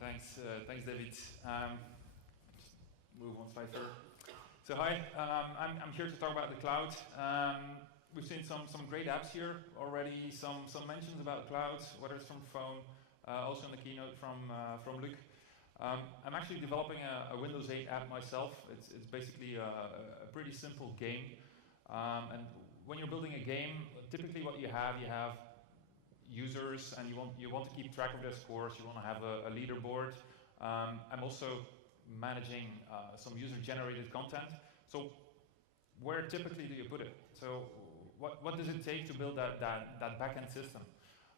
Thanks, David. Just move one slide further. So hi, I'm here to talk about the cloud. We've seen some great apps here already. Some mentions about clouds, whether it's from phone, also in the keynote from Luc. I'm actually developing a Windows 8 app myself. It's basically a pretty simple game. And when you're building a game, typically what you have users, and you want to keep track of their scores. You want to have a leaderboard. I'm also managing some user-generated content. So where typically do you put it? So what does it take to build that backend system?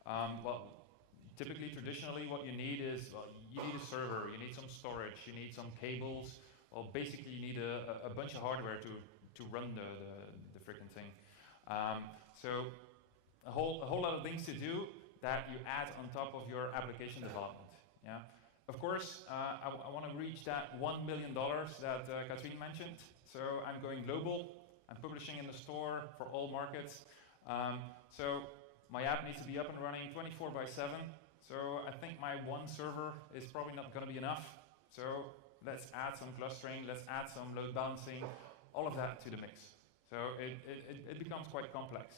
Well, typically, traditionally, what you need is you need a server, you need some storage, you need some cables. Well, basically, you need a bunch of hardware to run the freaking thing. So a whole lot of things to do that you add on top of your application development. Yeah. Of course, I want to reach that $1 million that Katrien mentioned. So I'm going global. I'm publishing in the store for all markets. So my app needs to be up and running 24/7. So I think my one server is probably not going to be enough. So let's add some clustering. Let's add some load balancing. All of that to the mix. So it becomes quite complex.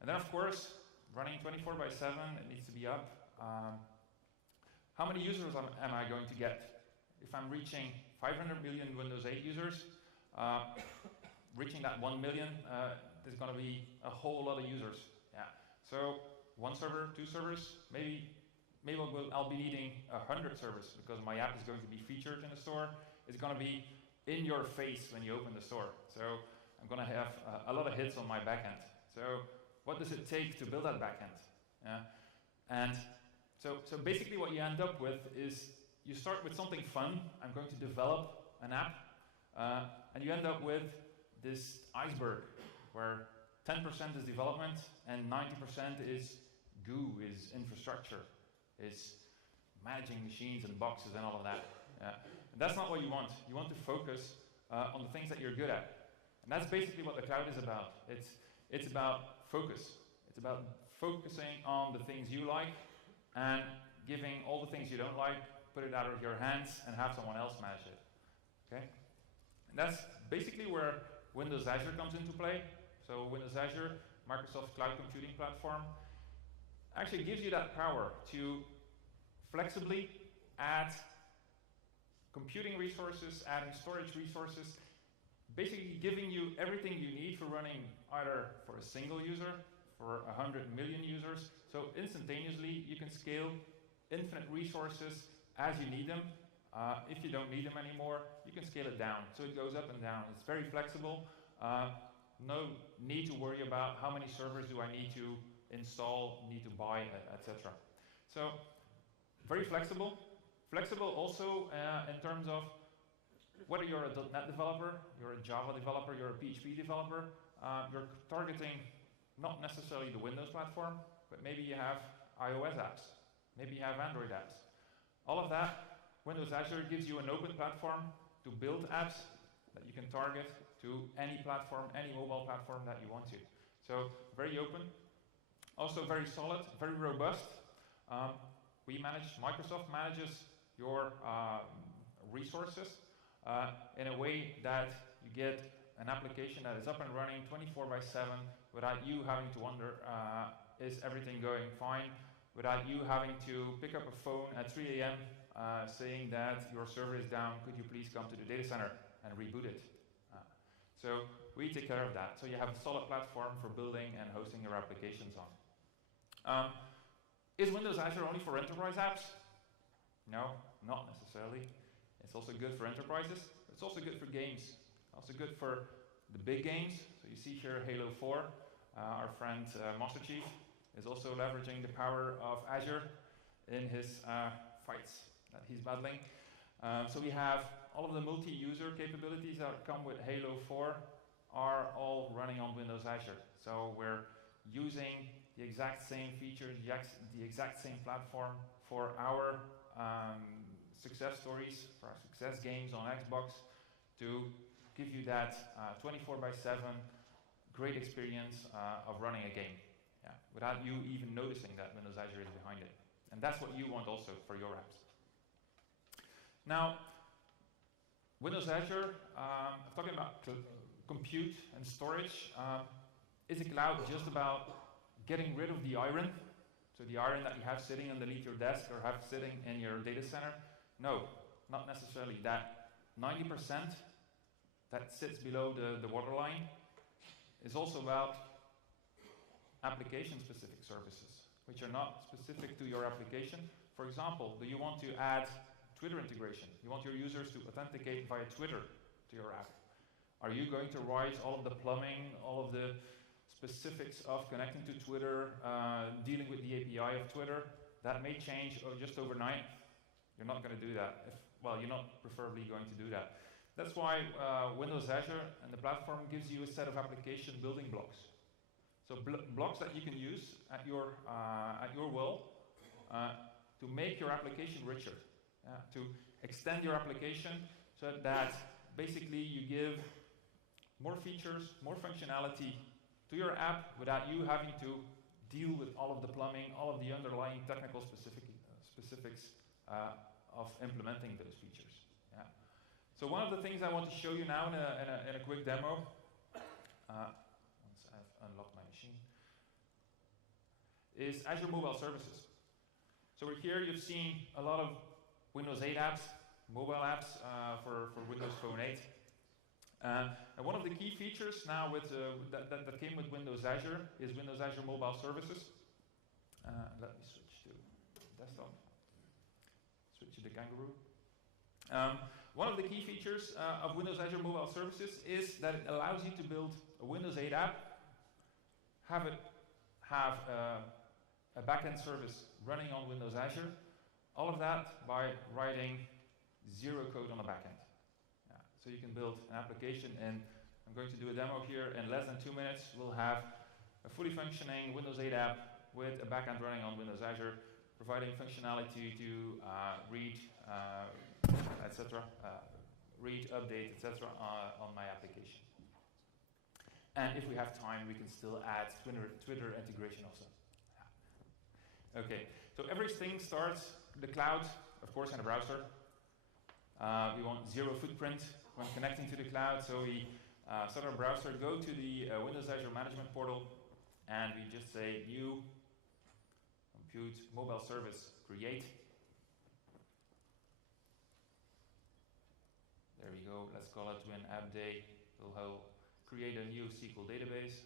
And then, of course, running 24/7, it needs to be up. How many users am I going to get? If I'm reaching 500 million Windows 8 users, reaching that 1 million, there's going to be a whole lot of users. Yeah. So one server, two servers, maybe I'll be needing 100 servers because my app is going to be featured in the store. It's going to be in your face when you open the store. So I'm going to have a lot of hits on my backend. So what does it take to build that backend? Yeah. And so basically what you end up with is you start with something fun. I'm going to develop an app. And you end up with this iceberg where 10% is development and 90% is goo, is infrastructure, is managing machines and boxes and all of that. And that's not what you want. You want to focus on the things that you're good at. And that's basically what the cloud is about. It's about focus. It's about focusing on the things you like and giving all the things you don't like, put it out of your hands and have someone else manage it. Okay? And that's basically where Windows Azure comes into play. So Windows Azure, Microsoft Cloud Computing Platform, actually gives you that power to flexibly add computing resources, adding storage resources, basically giving you everything you need for running either for a single user, for 100 million users. So instantaneously, you can scale infinite resources as you need them. If you don't need them anymore, you can scale it down. So it goes up and down. It's very flexible. No need to worry about how many servers do I need to install, need to buy, etc. So very flexible. Flexible also in terms of whether you're a .NET developer, you're a Java developer, you're a PHP developer, you're targeting not necessarily the Windows platform, but maybe you have iOS apps, maybe you have Android apps. All of that, Windows Azure gives you an open platform to build apps that you can target to any platform, any mobile platform that you want to. So very open, also very solid, very robust. Microsoft manages your resources in a way that you get an application that is up and running 24/7 without you having to wonder, is everything going fine? Without you having to pick up a phone at 3 a.m. Saying that your server is down, could you please come to the data center and reboot it? So we take care of that. So you have a solid platform for building and hosting your applications on. Is Windows Azure only for enterprise apps? No, not necessarily. It's also good for enterprises. It's also good for games. Also good for the big games. So you see here Halo 4. Our friend Master Chief is also leveraging the power of Azure in his fights that he's battling. So we have all of the multi-user capabilities that come with Halo 4 are all running on Windows Azure. So we're using the exact same features, the exact same platform for our success stories, for our success games on Xbox to give you that 24/7 great experience of running a game, without you even noticing that Windows Azure is behind it. And that's what you want also for your apps. Now, Windows Azure, talking about compute and storage, is a cloud just about getting rid of the iron? So the iron that you have sitting underneath your desk or have sitting in your data center? No, not necessarily that. 90% that sits below the waterline is also about application-specific services, which are not specific to your application. For example, do you want to add Twitter integration? You want your users to authenticate via Twitter to your app. Are you going to write all of the plumbing, all of the specifics of connecting to Twitter, dealing with the API of Twitter? That may change just overnight. You're not going to do that. You're not preferably going to do that. That's why Windows Azure and the platform gives you a set of application building blocks. So blocks that you can use at your will to make your application richer, to extend your application so that basically you give more features, more functionality to your app without you having to deal with all of the plumbing, all of the underlying technical specifics of implementing those features. Yeah. So one of the things I want to show you now in a quick demo, once I've unlocked my machine, is Azure Mobile Services. So here you've seen a lot of Windows 8 apps, mobile apps for Windows Phone 8. And one of the key features now that came with Windows Azure is Windows Azure Mobile Services. Let me switch to desktop. Switch to the Kangaroo. One of the key features of Windows Azure Mobile Services is that it allows you to build a Windows 8 app, have a backend service running on Windows Azure, all of that by writing zero code on the backend. Yeah. So you can build an application, and I'm going to do a demo here. In less than 2 minutes, we'll have a fully functioning Windows 8 app with a backend running on Windows Azure, providing functionality to read, etc., read, update, etc., on my application. And if we have time, we can still add Twitter integration also. Yeah. Okay, so everything starts the cloud, of course, in a browser. We want zero footprint when connecting to the cloud, so we start our browser, go to the Windows Azure Management Portal, and we just say new compute mobile service create. There we go. Let's call it Win App Day. We'll create a new SQL database,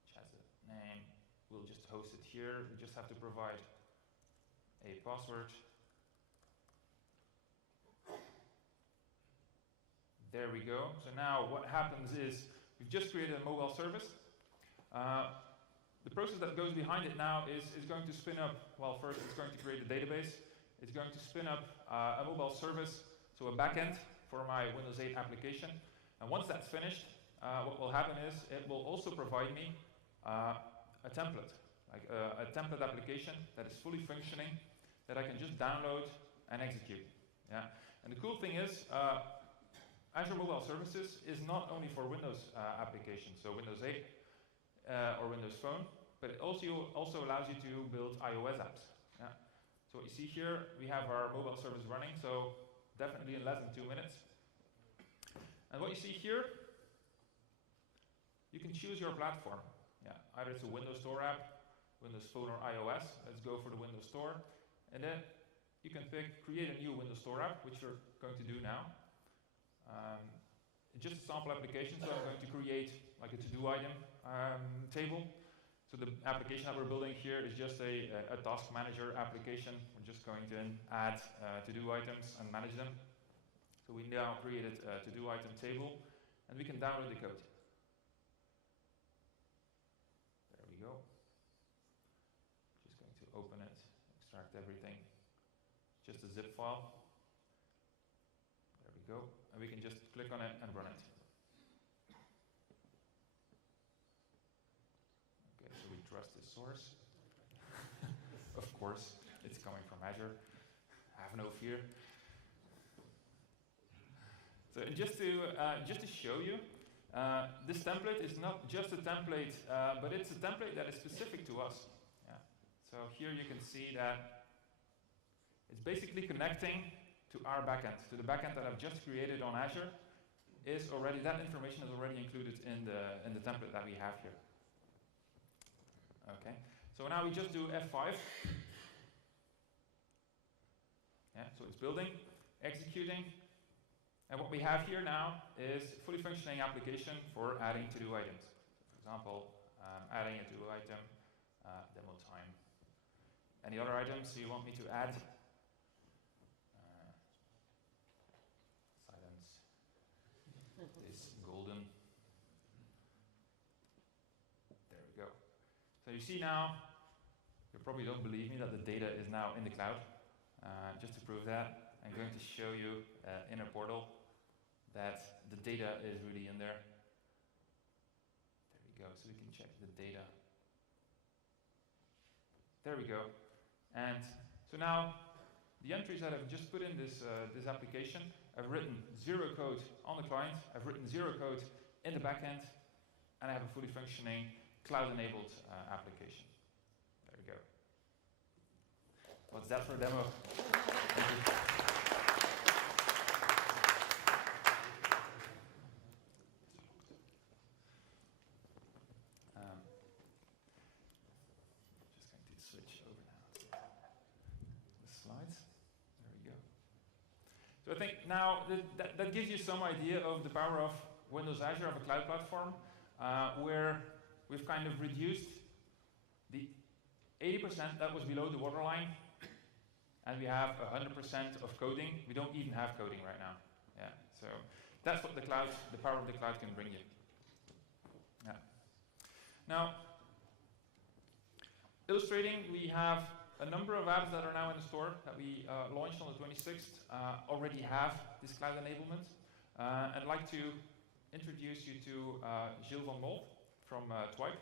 which has a name. We'll just host it here. We just have to provide a password. There we go. So now what happens is we've just created a mobile service. The process that goes behind it now is going to spin up, well, first it's going to create a database. It's going to spin up a mobile service, so a backend for my Windows 8 application. And once that's finished, what will happen is it will also provide me a template, like a template application that is fully functioning, that I can just download and execute. Yeah. And the cool thing is, Azure Mobile Services is not only for Windows applications, so Windows 8 or Windows Phone, but it also allows you to build iOS apps. Yeah. So what you see here, we have our mobile service running, so definitely in less than 2 minutes. And what you see here, you can choose your platform. Yeah. Either it's a Windows Store app, Windows Phone, or iOS. Let's go for the Windows Store. And then you can create a new Windows Store app, which we're going to do now. Just a sample application, so I'm going to create like a to-do item table. So the application that we're building here is just a task manager application. We're just going to add to-do items and manage them. So we now created a to-do item table, and we can download the code. There we go. Just going to open it, extract everything. Just a zip file. There we go. And we can just click on it and run it. Okay, so we trust the source. Of course, it's coming from Azure. Have no fear. So just to show you, this template is not just a template, but it's a template that is specific to us. Yeah. So here you can see that It's basically connecting to our backend, to the backend that I've just created on Azure. That information is already included in the template that we have here. Okay, so now we just do F5. Yeah, so it's building, executing, and what we have here now is fully functioning application for adding to-do items. For example, adding a to-do item, demo time. Any other items you want me to add? Silence is golden. There we go. So you see now, you probably don't believe me that the data is now in the cloud. Just to prove that, I'm going to show you in a portal that the data is really in there. There we go, so we can check the data. There we go. And so now, the entries that I've just put in this application, I've written zero code on the client, I've written zero code in the backend, and I have a fully functioning cloud-enabled application. There we go. What's that for a demo? Thank you. Just going to switch over now to the slides. There we go. So I think now that gives you some idea of the power of Windows Azure, of a cloud platform, where we've kind of reduced the 80% that was below the waterline, and we have 100% of coding. We don't even have coding right now. Yeah, so that's what the power of the cloud can bring you. Yeah. Now, illustrating, we have a number of apps that are now in the store that we launched on the 26th, already have this cloud enablement. I'd like to introduce you to Gilles van Mol from Twipe.